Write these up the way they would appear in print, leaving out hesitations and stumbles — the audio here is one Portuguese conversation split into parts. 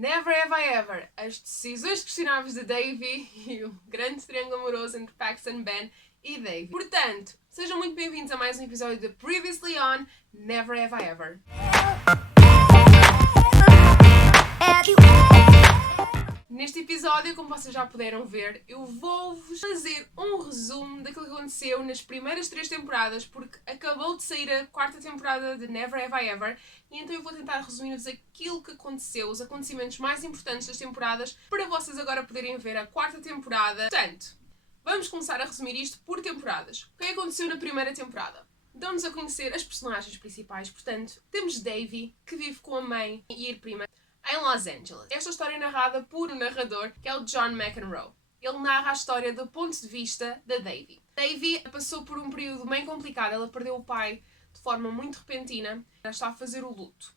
Never Have I Ever, as decisões questionáveis de Davy e o grande triângulo amoroso entre Paxton, Ben e Davy. Portanto, sejam muito bem-vindos a mais um episódio de Previously on Never Have I Ever. Neste episódio, como vocês já puderam ver, eu vou-vos fazer um resumo daquilo que aconteceu nas primeiras 3 temporadas, porque acabou de sair a 4ª temporada de Never Have I Ever, e então eu vou tentar resumir-vos aquilo que aconteceu, os acontecimentos mais importantes das temporadas, para vocês agora poderem ver a 4ª temporada. Portanto, vamos começar a resumir isto por temporadas. O que aconteceu na primeira temporada? Dão-nos a conhecer as personagens principais, portanto, temos Davy, que vive com a mãe e a prima em Los Angeles. Esta história é narrada por um narrador, que é o John McEnroe. Ele narra a história do ponto de vista da Davy. Davy passou por um período bem complicado. Ela perdeu o pai de forma muito repentina. Ela está a fazer o luto.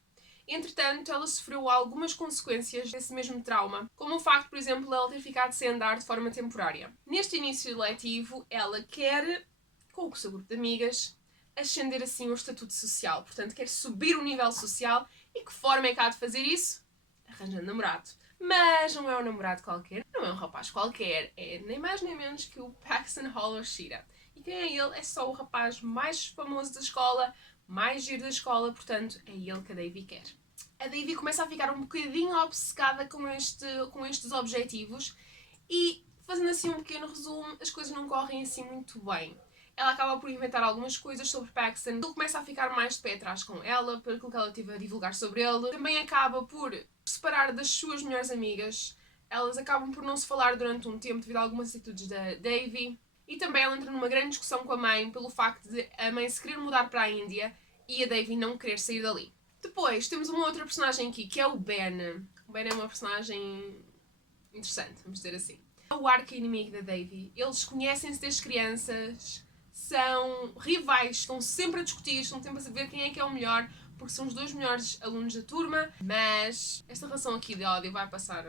Entretanto, ela sofreu algumas consequências desse mesmo trauma, como o facto, por exemplo, de ela ter ficado sem andar de forma temporária. Neste início letivo, ela quer, com o seu grupo de amigas, ascender assim o estatuto social. Portanto, quer subir o nível social. E que forma é que há de fazer isso? Arranjando namorado. Mas não é um namorado qualquer, não é um rapaz qualquer, é nem mais nem menos que o Paxton Hallows-Shira. E quem é ele? É só o rapaz mais famoso da escola, mais giro da escola, portanto é ele que a Davy quer. A Davy começa a ficar um bocadinho obcecada com estes objetivos e, fazendo assim um pequeno resumo, as coisas não correm assim muito bem. Ela acaba por inventar algumas coisas sobre Paxton. Ele começa a ficar mais de pé atrás com ela, por aquilo que ela teve a divulgar sobre ele. Também acaba por separar das suas melhores amigas. Elas acabam por não se falar durante um tempo devido a algumas atitudes da Davy. E também ela entra numa grande discussão com a mãe pelo facto de a mãe se querer mudar para a Índia e a Davy não querer sair dali. Depois temos uma outra personagem aqui, que é o Ben. O Ben é uma personagem interessante, vamos dizer assim. É o arqui-inimigo da Davy. Eles conhecem-se desde crianças, são rivais, estão sempre a discutir, estão sempre a saber quem é que é o melhor, porque são os 2 melhores alunos da turma, mas esta relação aqui de ódio vai passar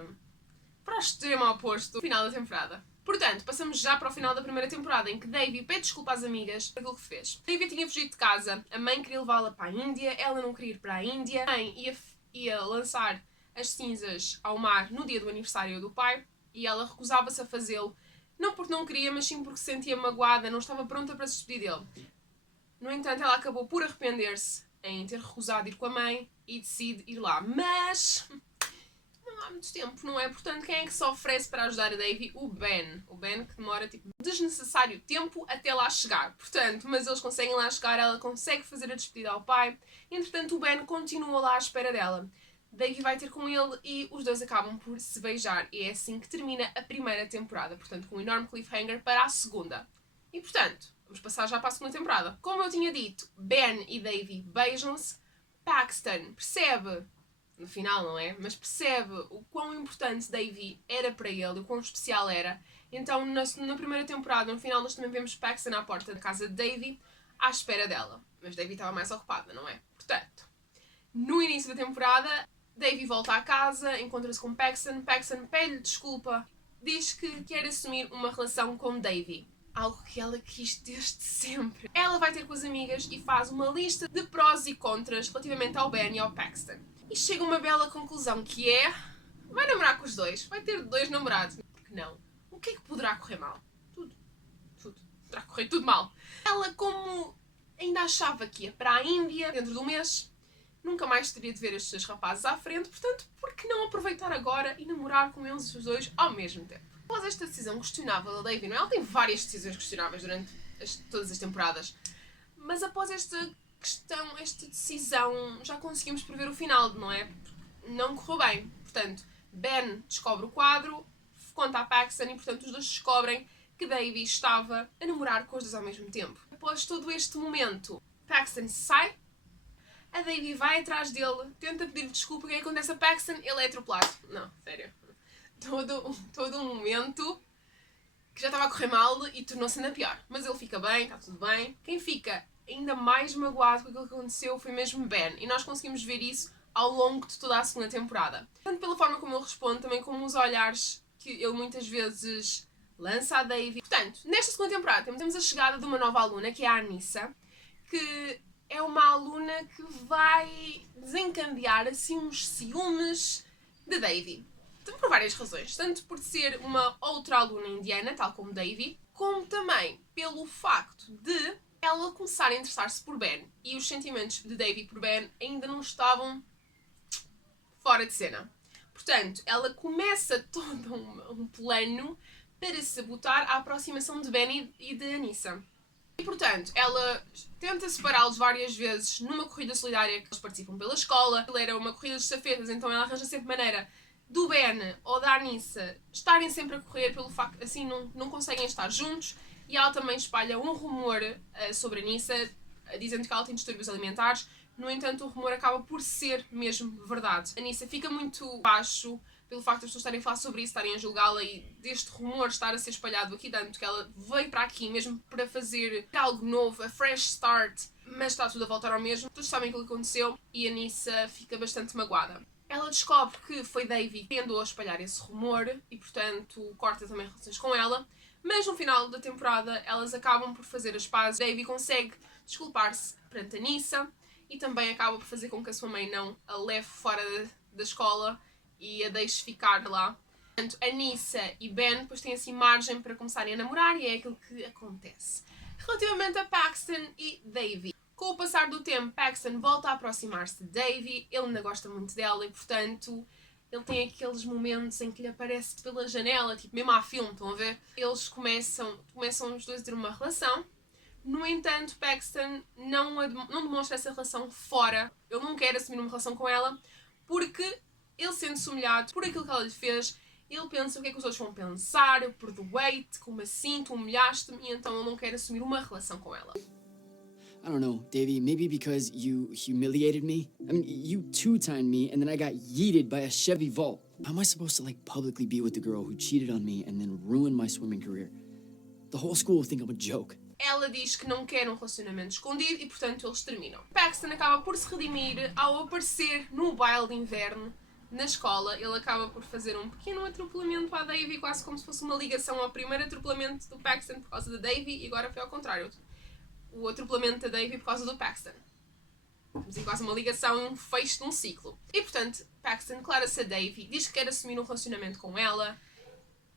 para o extremo oposto no final da temporada. Portanto, passamos já para o final da primeira temporada, em que Davy pede desculpa às amigas por aquilo que fez. Davy tinha fugido de casa, a mãe queria levá-la para a Índia, ela não queria ir para a Índia, a mãe ia lançar as cinzas ao mar no dia do aniversário do pai, e ela recusava-se a fazê-lo, não porque não queria, mas sim porque se sentia magoada, não estava pronta para se despedir dele. No entanto, ela acabou por arrepender-se em ter recusado ir com a mãe e decide ir lá. Mas não há muito tempo, não é? Portanto, quem é que se oferece para ajudar a Davy? O Ben. O Ben, que demora desnecessário tempo até lá chegar. Portanto, mas eles conseguem lá chegar, ela consegue fazer a despedida ao pai. Entretanto, o Ben continua lá à espera dela. Davy vai ter com ele e os dois acabam por se beijar. E é assim que termina a primeira temporada. Portanto, com um enorme cliffhanger para a segunda. E, portanto, vamos passar já para a segunda temporada. Como eu tinha dito, Ben e Davy beijam-se. Paxton percebe, no final não é, mas percebe o quão importante Davy era para ele, o quão especial era. Então, na primeira temporada, no final, nós também vemos Paxton à porta da casa de Davy, à espera dela. Mas Davy estava mais ocupada, não é? Portanto, no início da temporada, Davy volta à casa, encontra-se com Paxton. Paxton pede-lhe desculpa, diz que quer assumir uma relação com Davy. Algo que ela quis desde sempre. Ela vai ter com as amigas e faz uma lista de prós e contras relativamente ao Ben e ao Paxton. E chega a uma bela conclusão, que é: vai namorar com os dois, vai ter 2 namorados. Por que não? O que é que poderá correr mal? Tudo. Poderá correr tudo mal. Ela, como ainda achava que ia para a Índia dentro de um mês, nunca mais teria de ver estes 2 rapazes à frente, portanto, por que não aproveitar agora e namorar com eles os 2 ao mesmo tempo? Após esta decisão questionável da Davy, não é? Ela tem várias decisões questionáveis durante todas as temporadas, mas após esta decisão, já conseguimos prever o final, não é? Não correu bem. Portanto, Ben descobre o quadro, conta a Paxton e, portanto, os 2 descobrem que Davy estava a namorar com os 2 ao mesmo tempo. Após todo este momento, Paxton sai, a Davy vai atrás dele, tenta pedir desculpa. O que acontece a Paxton? Ele é atropelado. Não, sério. Todo um momento que já estava a correr mal e tornou-se ainda pior. Mas ele fica bem, está tudo bem. Quem fica ainda mais magoado com aquilo que aconteceu foi mesmo Ben. E nós conseguimos ver isso ao longo de toda a segunda temporada. Tanto pela forma como ele responde, também como os olhares que ele muitas vezes lança a Davy. Portanto, nesta segunda temporada temos a chegada de uma nova aluna, que é a Anissa, que é uma aluna que vai desencadear assim uns ciúmes de Davy. Por várias razões. Tanto por ser uma outra aluna indiana, tal como Davy, como também pelo facto de ela começar a interessar-se por Ben. E os sentimentos de Davy por Ben ainda não estavam fora de cena. Portanto, ela começa todo um plano para sabotar a aproximação de Ben e de Anissa. E, portanto, ela tenta separá-los várias vezes numa corrida solidária que eles participam pela escola. Era uma corrida de estafetas, então ela arranja sempre maneira do Ben ou da Anissa estarem sempre a correr pelo facto assim não conseguem estar juntos. E ela também espalha um rumor sobre a Anissa, dizendo que ela tem distúrbios alimentares. No entanto, o rumor acaba por ser mesmo verdade. A Anissa fica muito baixo pelo facto de as pessoas estarem a falar sobre isso, estarem a julgá-la e deste rumor estar a ser espalhado aqui, tanto que ela veio para aqui mesmo para fazer algo novo, a fresh start, mas está tudo a voltar ao mesmo. Todos sabem aquilo que aconteceu e a Anissa fica bastante magoada. Ela descobre que foi Davy que andou a espalhar esse rumor e, portanto, corta também relações com ela. Mas no final da temporada elas acabam por fazer as pazes. Davy consegue desculpar-se perante a Anissa e também acaba por fazer com que a sua mãe não a leve fora da escola e a deixe ficar lá. Portanto, Anissa e Ben depois têm assim margem para começarem a namorar e é aquilo que acontece. Relativamente a Paxton e Davy. Com o passar do tempo, Paxton volta a aproximar-se de Davy, ele ainda gosta muito dela e, portanto, ele tem aqueles momentos em que lhe aparece pela janela, tipo mesmo há filme, estão a ver? Eles começam os dois a ter uma relação. No entanto, Paxton não demonstra essa relação fora. Ele não quer assumir uma relação com ela porque ele sente-se humilhado por aquilo que ela lhe fez. Ele pensa o que é que os outros vão pensar, eu perdoei-te, como assim, tu humilhaste-me, e então ele não quer assumir uma relação com ela. I don't know, Davy, maybe because you humiliated me? I mean, you two-timed me and then I got yeeted by a Chevy Volt. How am I supposed to, publicly be with the girl who cheated on me and then ruined my swimming career? The whole school will think I'm a joke. Ela diz que não quer um relacionamento escondido e, portanto, eles terminam. Paxton acaba por se redimir ao aparecer no baile de inverno na escola. Ele acaba por fazer um pequeno atropelamento à Davy, quase como se fosse uma ligação ao primeiro atropelamento do Paxton por causa da Davy, e agora foi ao contrário. O atropelamento da Davy por causa do Paxton. Temos quase uma ligação e um fecho de um ciclo. E, portanto, Paxton declara-se a Davy, diz que quer assumir um relacionamento com ela,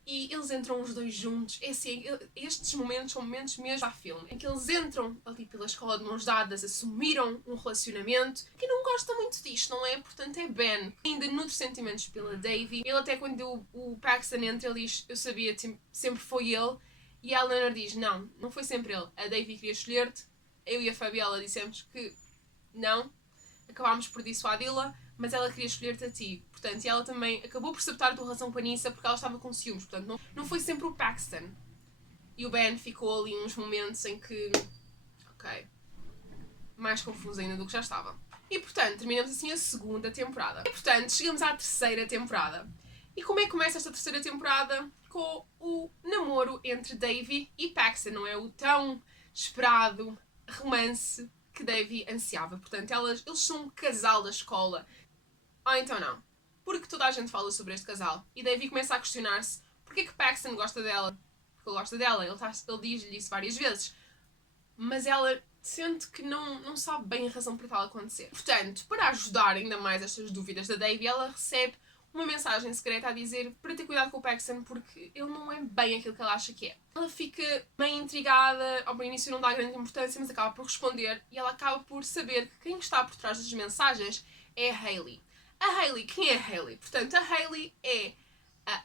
e eles entram os dois juntos. É assim, estes momentos são momentos mesmo a filme, em que eles entram ali pela escola de mãos dadas, assumiram um relacionamento. Que não gosta muito disto, não é? Portanto, é Ben. Ainda nutre sentimentos pela Davy. Ele até quando o Paxton entra, ele diz, eu sabia, sempre foi ele. E a Eleanor diz, não foi sempre ele. A Davy queria escolher-te. Eu e a Fabiola dissemos que não. Acabámos por dissuadi-la, mas ela queria escolher-te a ti. Portanto, e ela também acabou por sabotar a tua relação com a Anissa porque ela estava com ciúmes. Portanto, não foi sempre o Paxton. E o Ben ficou ali uns momentos em que... Ok. Mais confuso ainda do que já estava. E, portanto, terminamos assim a segunda temporada. E, portanto, chegamos à terceira temporada. E como é que começa esta terceira temporada? Com o namoro entre Davy e Paxton, não é? O tão esperado romance que Davy ansiava. Portanto, eles são um casal da escola. Ou então não. Porque toda a gente fala sobre este casal. E Davy começa a questionar-se porque é que Paxton gosta dela. Porque ele gosta dela. Ele diz-lhe isso várias vezes. Mas ela sente que não sabe bem a razão para tal acontecer. Portanto, para ajudar ainda mais estas dúvidas da Davy, ela recebe uma mensagem secreta a dizer para ter cuidado com o Paxton porque ele não é bem aquilo que ela acha que é. Ela fica bem intrigada, ao início não dá grande importância, mas acaba por responder e ela acaba por saber que quem está por trás das mensagens é a Hayley. A Hayley, quem é a Hayley? Portanto, a Hayley é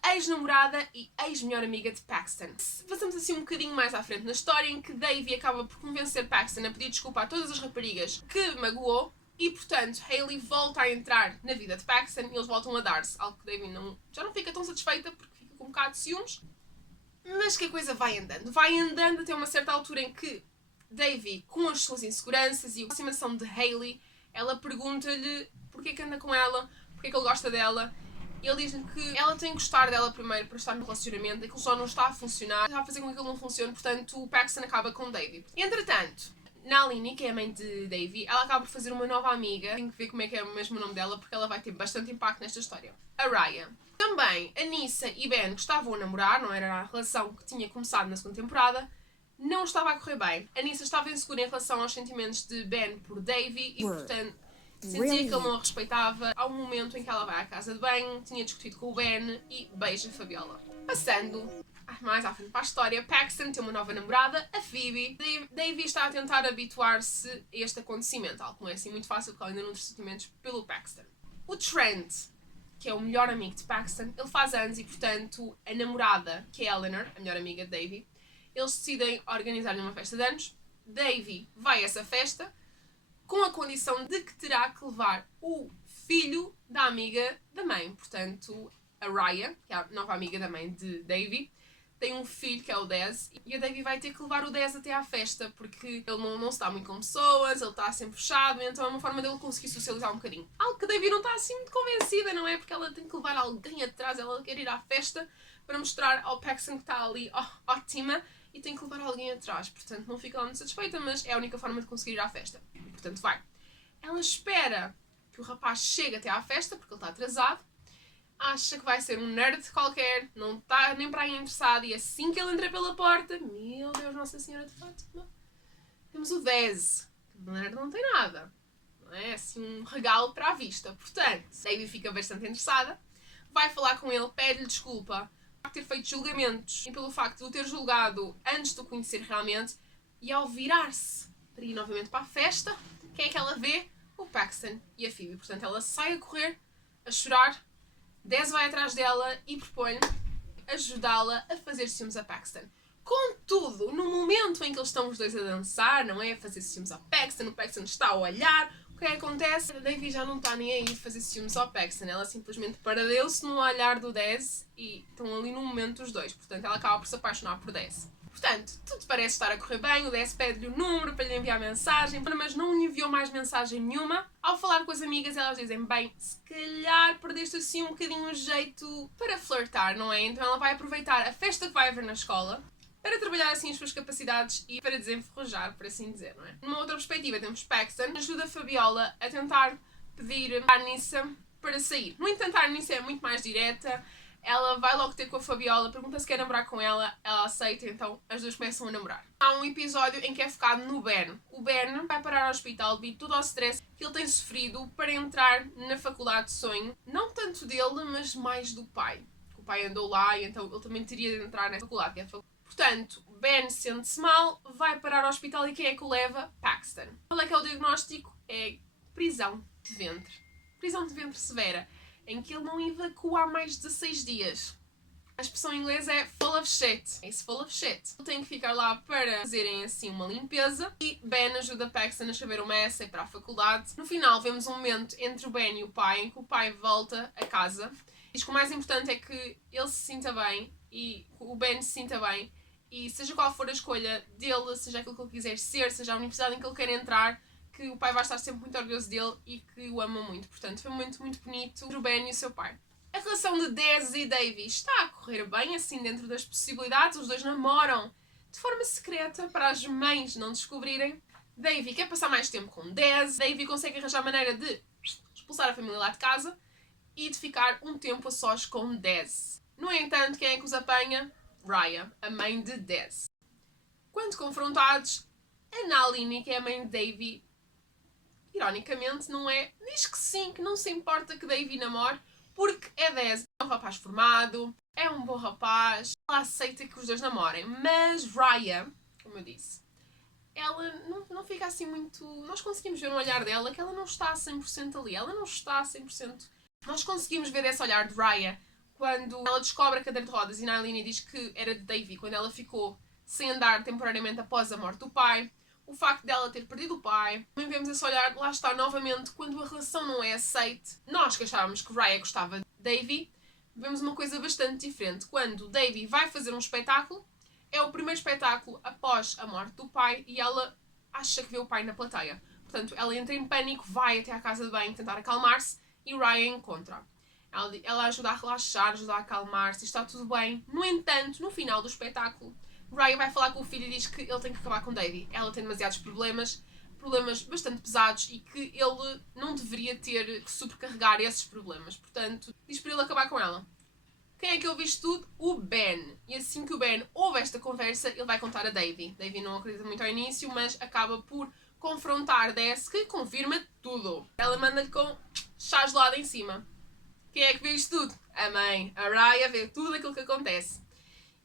a ex-namorada e ex-melhor amiga de Paxton. Passamos assim um bocadinho mais à frente na história em que Davy acaba por convencer Paxton a pedir desculpa a todas as raparigas que magoou. E, portanto, Hayley volta a entrar na vida de Paxton e eles voltam a dar-se. Algo que Davy já não fica tão satisfeita porque fica com um bocado de ciúmes. Mas que a coisa vai andando. Vai andando até uma certa altura em que Davy, com as suas inseguranças e a aproximação de Hayley, ela pergunta-lhe porque é que anda com ela, porque é que ele gosta dela. E ele diz-lhe que ela tem que gostar dela primeiro para estar no relacionamento, aquilo só não está a funcionar, está a fazer com que aquilo não funcione, portanto o Paxton acaba com Davy. Entretanto, Nalini, que é a mãe de Davy, ela acaba por fazer uma nova amiga. Tem que ver como é que é o mesmo nome dela, porque ela vai ter bastante impacto nesta história. A Raya. Também, Anissa e Ben estavam a namorar, não era a relação que tinha começado na segunda temporada. Não estava a correr bem. Anissa estava insegura em relação aos sentimentos de Ben por Davy e, portanto, Sentia que ele não a respeitava. Há um momento em que ela vai à casa de banho, tinha discutido com o Ben e beija a Fabiola. Passando mais à frente para a história, Paxton tem uma nova namorada, a Phoebe. Davy está a tentar habituar-se a este acontecimento, algo que não é assim muito fácil porque ela ainda não tem sentimentos pelo Paxton. O Trent, que é o melhor amigo de Paxton, ele faz anos e, portanto, a namorada, que é Eleanor, a melhor amiga de Davy, eles decidem organizar-lhe uma festa de anos. Davy vai a essa festa com a condição de que terá que levar o filho da amiga da mãe. Portanto, a Raya, que é a nova amiga da mãe de Davy, tem um filho que é o Dez e a Davy vai ter que levar o Dez até à festa porque ele não se dá muito com pessoas, ele está sempre fechado, então é uma forma dele conseguir socializar um bocadinho. Algo que a Davy não está assim muito convencida, não é? Porque ela tem que levar alguém atrás, ela quer ir à festa para mostrar ao Paxton que está ali ótima e tem que levar alguém atrás. Portanto, não fica lá muito satisfeita, mas é a única forma de conseguir ir à festa. Portanto, vai. Ela espera que o rapaz chegue até à festa, porque ele está atrasado. Acha que vai ser um nerd qualquer, não está nem para aí interessado. E assim que ele entra pela porta, meu Deus, Nossa Senhora de Fátima, temos o Dez. O nerd não tem nada. Não é assim um regalo para a vista. Portanto, Davy fica bastante interessada. Vai falar com ele, pede-lhe desculpa por ter feito julgamentos e pelo facto de o ter julgado antes de o conhecer realmente. E ao virar-se para ir novamente para a festa, quem é que ela vê? O Paxton e a Phoebe. Portanto, ela sai a correr, a chorar. Dez vai atrás dela e propõe ajudá-la a fazer ciúmes a Paxton. Contudo, no momento em que eles estão os dois a dançar, não é? A fazer ciúmes ao Paxton, o Paxton está a olhar. O que é que acontece? A Davy já não está nem aí a fazer ciúmes ao Paxton. Ela simplesmente paradeu-se no olhar do Dez e estão ali no momento os dois. Portanto, ela acaba por se apaixonar por Dez. Portanto, tudo parece estar a correr bem, o Dez pede-lhe o número para lhe enviar mensagem, mas não lhe enviou mais mensagem nenhuma. Ao falar com as amigas, elas dizem, bem, se calhar perdeste assim um bocadinho o jeito para flertar, não é? Então ela vai aproveitar a festa que vai haver na escola para trabalhar assim as suas capacidades e para desenferrujar, por assim dizer, não é? Numa outra perspectiva, temos Paxton, ajuda a Fabiola a tentar pedir a Anissa para sair. No entanto, a Anissa é muito mais direta. Ela vai logo ter com a Fabiola, pergunta se quer namorar com ela, ela aceita, então as duas começam a namorar. Há um episódio em que é focado no Ben. O Ben vai parar ao hospital devido todo ao stress que ele tem sofrido para entrar na faculdade de sonho. Não tanto dele, mas mais do pai. O pai andou lá e então ele também teria de entrar na faculdade, que é a faculdade. Portanto, Ben sente-se mal, vai parar ao hospital e quem é que o leva? Paxton. Qual é que é o diagnóstico? É prisão de ventre. Prisão de ventre severa, em que ele não evacua há mais de 16 dias. A expressão em inglês é full of shit. É isso, full of shit. Ele tem que ficar lá para fazerem assim uma limpeza e Ben ajuda Paxton a chaver uma essay para a faculdade. No final vemos um momento entre o Ben e o pai em que o pai volta a casa. Diz que o mais importante é que ele se sinta bem e o Ben se sinta bem e seja qual for a escolha dele, seja aquilo que ele quiser ser, seja a universidade em que ele quer entrar, que o pai vai estar sempre muito orgulhoso dele e que o ama muito. Portanto, foi um momento muito bonito entre o Ben e o seu pai. A relação de Dez e Davy está a correr bem, assim, dentro das possibilidades. Os dois namoram de forma secreta para as mães não descobrirem. Davy quer passar mais tempo com Dez. Davy consegue arranjar maneira de expulsar a família lá de casa e de ficar um tempo a sós com Dez. No entanto, quem é que os apanha? Raya, a mãe de Dez. Quando confrontados, a Nalini, que é a mãe de Davy, ironicamente, não é? Diz que sim, que não se importa que Davy namore, porque é Dez, é um rapaz formado, é um bom rapaz, ela aceita que os dois namorem. Mas Raya, como eu disse, ela não fica assim muito... Nós conseguimos ver no olhar dela que ela não está a 100% ali, ela não está a 100%... Nós conseguimos ver esse olhar de Raya quando ela descobre a cadeira de rodas e Nalini diz que era de Davy quando ela ficou sem andar temporariamente após a morte do pai. O facto dela ter perdido o pai. Também vemos esse olhar, lá está novamente, quando a relação não é aceite. Nós que achávamos que Raya gostava de Davy, vemos uma coisa bastante diferente. Quando Davy vai fazer um espetáculo, é o primeiro espetáculo após a morte do pai e ela acha que vê o pai na plateia. Portanto, ela entra em pânico, vai até à casa de banho tentar acalmar-se e Raya encontra. Ela ajuda a relaxar, ajuda a acalmar-se, está tudo bem. No entanto, no final do espetáculo, Raya vai falar com o filho e diz que ele tem que acabar com Davy. Ela tem demasiados problemas bastante pesados e que ele não deveria ter que sobrecarregar esses problemas. Portanto, diz para ele acabar com ela. Quem é que ouve isto tudo? O Ben. E assim que o Ben ouve esta conversa, ele vai contar a Davy. Davy não acredita muito ao início, mas acaba por confrontar Des, que confirma tudo. Ela manda-lhe com chá gelado em cima. Quem é que vê isto tudo? A mãe. A Raya vê tudo aquilo que acontece.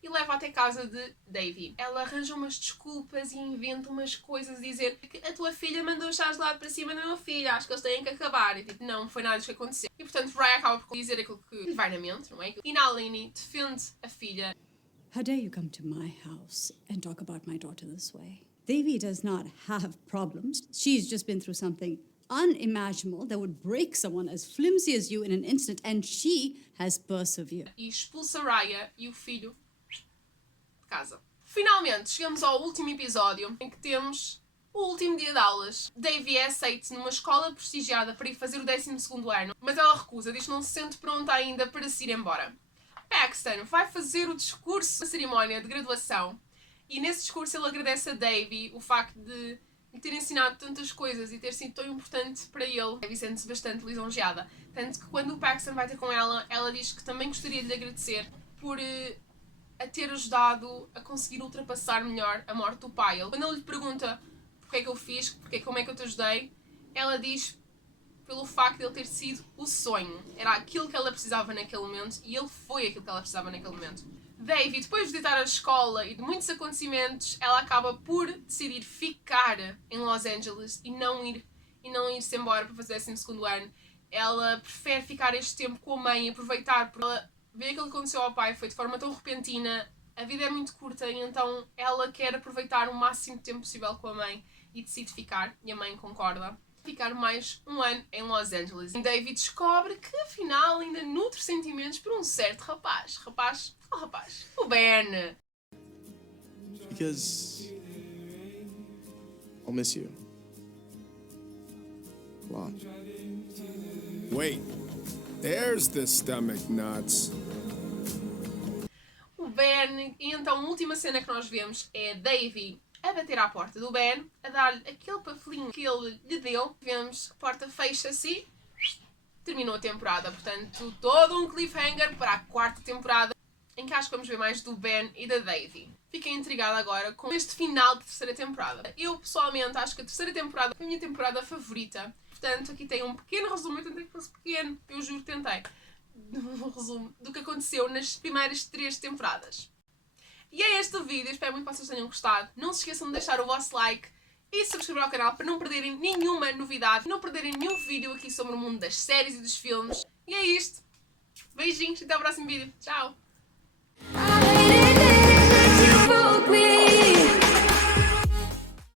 E leva até casa de Davy. Ela arranja umas desculpas e inventa umas coisas, dizer que a tua filha mandou chá gelado para cima do meu filho, acho que eles têm que acabar. E tipo, não foi nada disso que aconteceu. E portanto, Raya acaba por dizer aquilo que lhe vai na mente, não é? E Nalini defende a filha. How dare you come to my house and talk about my daughter this way? Devi does not have problems. She's just been through something unimaginable that would break someone as flimsy as you in an instant, and she has persevered. E expulsa Raya e o filho de casa. Finalmente, chegamos ao último episódio, em que temos o último dia de aulas. Davy é aceite numa escola prestigiada para ir fazer o 12º ano, mas ela recusa, diz que não se sente pronta ainda para se ir embora. Paxton vai fazer o discurso da cerimónia de graduação e nesse discurso ele agradece a Davy o facto de lhe ter ensinado tantas coisas e ter sido tão importante para ele. Davy sente-se bastante lisonjeada. Tanto que quando o Paxton vai ter com ela, ela diz que também gostaria de lhe agradecer por a ter ajudado a conseguir ultrapassar melhor a morte do pai. Quando ele lhe pergunta porque é que eu fiz, como é que eu te ajudei, ela diz pelo facto de ele ter sido o sonho. Era aquilo que ela precisava naquele momento e ele foi aquilo que ela precisava naquele momento. Davy, depois de visitar a escola e de muitos acontecimentos, ela acaba por decidir ficar em Los Angeles e não ir-se embora para fazer o 12º ano. Ela prefere ficar este tempo com a mãe e aproveitar, porque ela vê aquilo que aconteceu ao pai, foi de forma tão repentina, a vida é muito curta e então ela quer aproveitar o máximo de tempo possível com a mãe e decide ficar, e a mãe concorda. Ficar mais um ano em Los Angeles. E Davy descobre que afinal ainda nutre sentimentos por um certo rapaz. Qual rapaz? O Ben. Because I'll miss you. A lot. Wait, there's the stomach knots. O Ben, e então a última cena que nós vemos é Davy a bater à porta do Ben, a dar-lhe aquele papelinho que ele lhe deu. Vemos que a porta fecha-se e terminou a temporada. Portanto, todo um cliffhanger para a 4ª temporada, em que acho que vamos ver mais do Ben e da Davy. Fiquei intrigada agora com este final de 3ª temporada. Eu, pessoalmente, acho que a 3ª temporada foi a minha temporada favorita. Portanto, aqui tem um pequeno resumo. Eu tentei que fosse pequeno, eu juro que tentei. Um resumo do que aconteceu nas primeiras 3 temporadas. E é este o vídeo, espero muito que vocês tenham gostado. Não se esqueçam de deixar o vosso like e subscrever ao canal para não perderem nenhuma novidade, não perderem nenhum vídeo aqui sobre o mundo das séries e dos filmes. E é isto. Beijinhos e até ao próximo vídeo. Tchau! I hated it, you broke me.